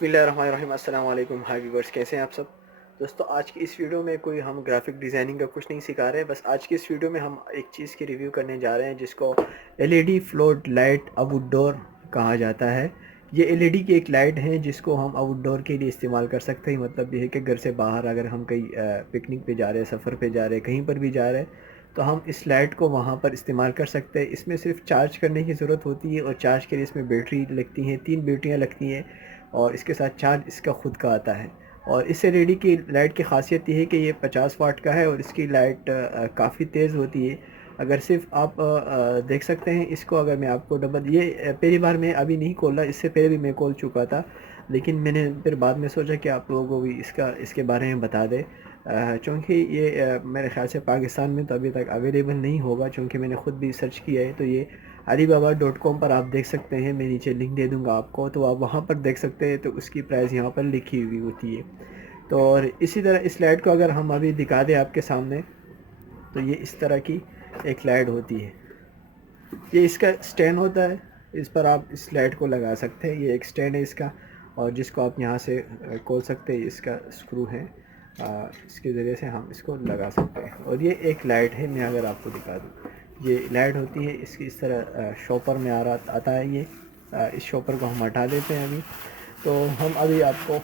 बिस्मिल्लाहिर्रहमानिर्रहीम। अस्सलाम वालेकुम। हाय व्यूअर्स, कैसे हैं आप सब। दोस्तों, आज की इस वीडियो में कोई हम ग्राफिक डिज़ाइनिंग का कुछ नहीं सिखा रहे हैं। बस आज की इस वीडियो में हम एक चीज़ की रिव्यू करने जा रहे हैं जिसको एलईडी फ्लोट लाइट आउटडोर कहा जाता है। ये एलईडी की एक लाइट है जिसको हम आउटडोर के लिए इस्तेमाल कर सकते हैं। मतलब ये है कि घर से बाहर अगर हम कहीं पिकनिक पे जा रहे हैं, सफ़र पे जा रहे हैं, कहीं पर भी जा रहे हैं, तो हम इस लाइट को वहाँ पर इस्तेमाल कर सकते हैं। इसमें सिर्फ चार्ज करने की ज़रूरत होती है और चार्ज के लिए इसमें बैटरी लगती हैं, 3 बैटरियाँ लगती हैं और इसके साथ चार्ज इसका ख़ुद का आता है। और इस एलईडी की लाइट की ख़ासियत ये है कि ये 50 वाट का है और इसकी लाइट काफ़ी तेज़ होती है। अगर सिर्फ आप देख सकते हैं इसको, अगर मैं आपको डबल ये पहली बार मैं अभी नहीं खोला, इससे पहले भी मैं खोल चुका था, लेकिन मैंने फिर बाद में सोचा कि आप लोगों को भी इसके बारे में बता दें, चूँकि ये मेरे ख़्याल से पाकिस्तान में तो अभी तक अवेलेबल नहीं होगा। चूँकि मैंने ख़ुद भी सर्च किया है, तो ये alibaba.com पर आप देख सकते हैं। मैं नीचे लिंक दे दूँगा आपको, तो आप वहाँ पर देख सकते हैं। तो उसकी प्राइस यहाँ पर लिखी हुई होती है। तो और इसी तरह इस लाइट को अगर हम अभी दिखा दें आपके सामने, तो ये इस तरह की एक लाइट होती है। ये इसका स्टैंड होता है, इस पर आप इस लाइट को लगा सकते हैं। ये एक स्टैंड है इसका, और जिसको आप यहाँ से खोल सकते हैं। इसका स्क्रू है, इसके ज़रिए से हम इसको लगा सकते हैं। और ये एक लाइट है, मैं अगर आपको दिखा दूँ, ये लाइट होती है। इसकी इस तरह शॉपर में आता है ये। इस शॉपर को हम हटा देते हैं अभी। तो हम अभी आपको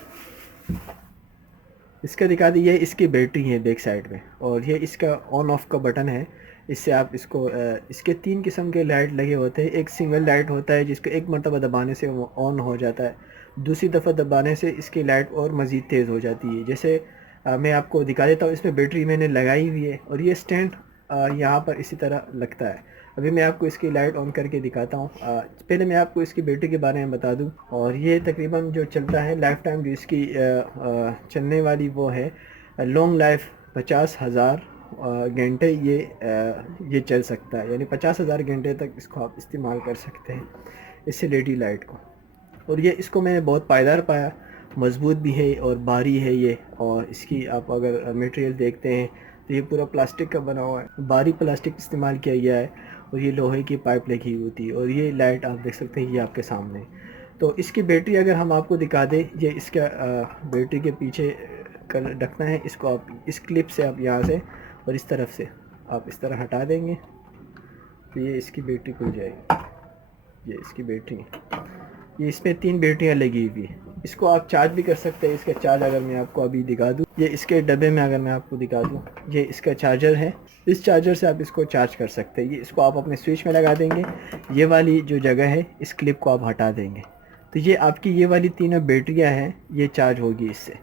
इसका दिखा दी। ये इसकी बैटरी है बैक साइड में, और ये इसका ऑन ऑफ का बटन है। इससे आप इसको इसके 3 किस्म के लाइट लगे होते हैं। एक सिंगल लाइट होता है जिसको एक मरतबा दबाने से वो ऑन हो जाता है, दूसरी दफ़ा दबाने से इसकी लाइट और मज़ीद तेज़ हो जाती है। जैसे मैं आपको दिखा देता हूँ, इसमें बैटरी मैंने लगाई हुई है और ये स्टैंड यहाँ पर इसी तरह लगता है। अभी मैं आपको इसकी लाइट ऑन करके दिखाता हूँ। पहले मैं आपको इसकी बैटरी के बारे में बता दूँ। और ये तकरीबन जो चलता है लाइफ टाइम जो इसकी चलने वाली वो है लॉन्ग लाइफ 50,000 घंटे ये चल सकता है। यानी 50,000 घंटे तक इसको आप इस्तेमाल कर सकते हैं, इस एलईडी लाइट को। और ये इसको मैंने बहुत पायदार पाया, मज़बूत भी है और भारी है ये। और इसकी आप अगर मटेरियल देखते हैं तो ये पूरा प्लास्टिक का बना हुआ है, भारी प्लास्टिक इस्तेमाल किया गया है। और ये लोहे की पाइप लगी हुई होती है। और ये लाइट आप देख सकते हैं, ये आपके सामने। तो इसकी बैटरी अगर हम आपको दिखा दें, ये इसका बैटरी के पीछे कर रखना है इसको। आप इस क्लिप से आप यहाँ से और इस तरफ से आप इस तरह हटा देंगे, तो ये इसकी बैटरी खुल जाएगी। ये इसकी बैटरी है। ये इसमें 3 बैटरियाँ लगी हुई है। इसको आप चार्ज भी कर सकते हैं। इसका चार्ज अगर मैं आपको अभी दिखा दूँ, ये इसके डब्बे में अगर मैं आपको दिखा दूँ, ये इसका चार्जर है। इस चार्जर से आप इसको चार्ज कर सकते हैं। ये इसको आप अपने स्विच में लगा देंगे, ये वाली जो जगह है इस क्लिप को आप हटा देंगे, तो ये आपकी ये वाली तीनों बैटरियाँ हैं, ये चार्ज होगी इससे।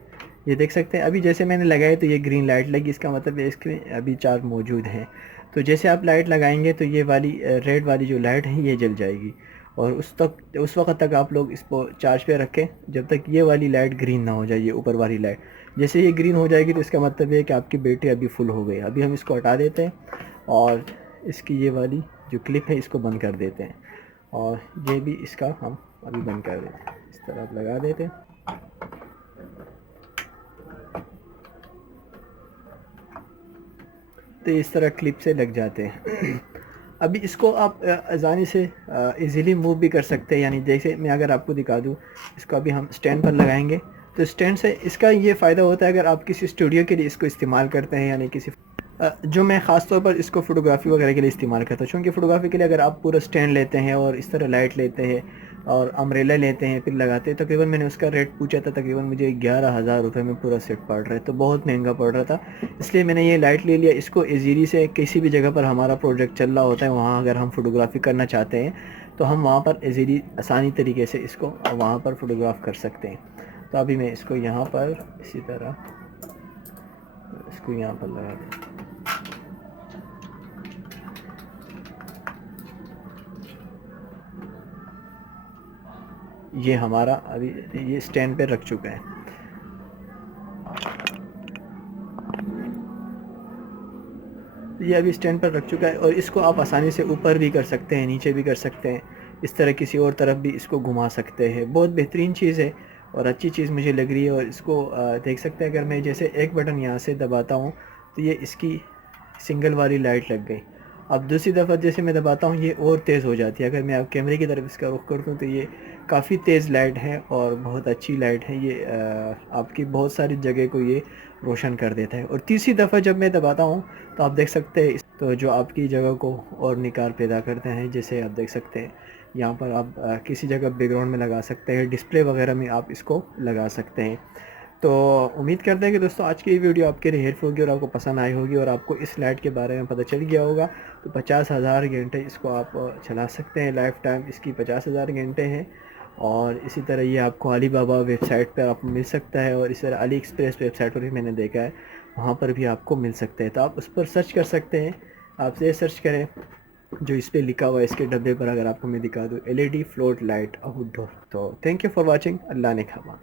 ये देख सकते हैं अभी जैसे मैंने लगाई तो ये ग्रीन लाइट लगी, इसका मतलब है इसके अभी चार्ज मौजूद है। तो जैसे आप लाइट लगाएंगे तो ये वाली रेड वाली जो लाइट है ये जल जाएगी। और उस वक्त तक आप लोग इसको चार्ज पे रखें जब तक ये वाली लाइट ग्रीन ना हो जाए, ये ऊपर वाली लाइट। जैसे ये ग्रीन हो जाएगी तो इसका मतलब है कि आपकी बैटरी अभी फुल हो गई। अभी हम इसको हटा देते हैं और इसकी ये वाली जो क्लिप है इसको बंद कर देते हैं। और ये भी इसका हम अभी बंद कर देते हैं, इस तरह आप लगा देते हैं। तो इस तरह क्लिप से लग जाते हैं। अभी इसको आप आसानी से इजीली मूव भी कर सकते हैं। यानी जैसे मैं अगर आपको दिखा दूँ, इसको अभी हम स्टैंड पर लगाएंगे तो स्टैंड से इसका ये फ़ायदा होता है अगर आप किसी स्टूडियो के लिए इसको इस्तेमाल करते हैं, यानी किसी जो मैं ख़ास तौर पर इसको फ़ोटोग्राफ़ी वगैरह के लिए इस्तेमाल करता हूँ। क्योंकि फ़ोटोग्राफ़ी के लिए अगर आप पूरा स्टैंड लेते हैं और इस तरह लाइट लेते हैं और अम्ब्रेला लेते हैं फिर लगाते हैं, तकरीबन मैंने उसका रेट पूछा था, तकरीबन मुझे 11,000 रुपये में पूरा सेट पड़ रहा है, तो बहुत महंगा पड़ रहा था। इसलिए मैंने ये लाइट ले लिया। इसको ईज़िली से किसी भी जगह पर हमारा प्रोजेक्ट चल रहा होता है, वहाँ अगर हम फ़ोटोग्राफ़ी करना चाहते हैं तो हम वहाँ पर ईज़िली आसानी तरीके से इसको वहाँ पर फ़ोटोग्राफ़ कर सकते हैं। तो अभी मैं इसको यहाँ पर इसी तरह इसको यहाँ पर लगा दें। ये हमारा अभी ये स्टैंड पे रख चुका है। ये अभी स्टैंड पर रख चुका है और इसको आप आसानी से ऊपर भी कर सकते हैं, नीचे भी कर सकते हैं, इस तरह किसी और तरफ भी इसको घुमा सकते हैं। बहुत बेहतरीन चीज़ है और अच्छी चीज़ मुझे लग रही है। और इसको देख सकते हैं, अगर मैं जैसे एक बटन यहाँ से दबाता हूँ तो ये इसकी सिंगल वाली लाइट लग गई। अब दूसरी दफ़ा जैसे मैं दबाता हूँ ये और तेज़ हो जाती है। अगर मैं आप कैमरे की तरफ इसका रुख करता हूँ तो ये काफ़ी तेज़ लाइट है और बहुत अच्छी लाइट है ये। आपकी बहुत सारी जगह को ये रोशन कर देता है। और तीसरी दफ़ा जब मैं दबाता हूँ तो आप देख सकते हैं तो जो आपकी जगह को और निखार पैदा करते हैं। जैसे आप देख सकते हैं यहाँ पर आप किसी जगह बैकग्राउंड में लगा सकते हैं, डिस्प्ले वगैरह में आप इसको लगा सकते हैं। तो उम्मीद करते हैं कि दोस्तों आज की ये वीडियो आपके लिए हेल्पफुल होगी और आपको पसंद आई होगी और आपको इस लाइट के बारे में पता चल गया होगा। तो 50,000 घंटे इसको आप चला सकते हैं, लाइफ टाइम इसकी 50,000 घंटे हैं। और इसी तरह ये आपको अलीबाबा वेबसाइट पर आपको मिल सकता है और इसी तरह अली एक्सप्रेस वेबसाइट पर भी मैंने देखा है, वहाँ पर भी आपको मिल सकते हैं। तो आप उस पर सर्च कर सकते हैं, आप ये सर्च करें जो इस पर लिखा हुआ है इसके डब्बे पर। अगर आपको मैं दिखा दूँ LED फ्लोट लाइट आउटडोर। तो थैंक यू फॉर वॉचिंग। अल्लाह ने खामा।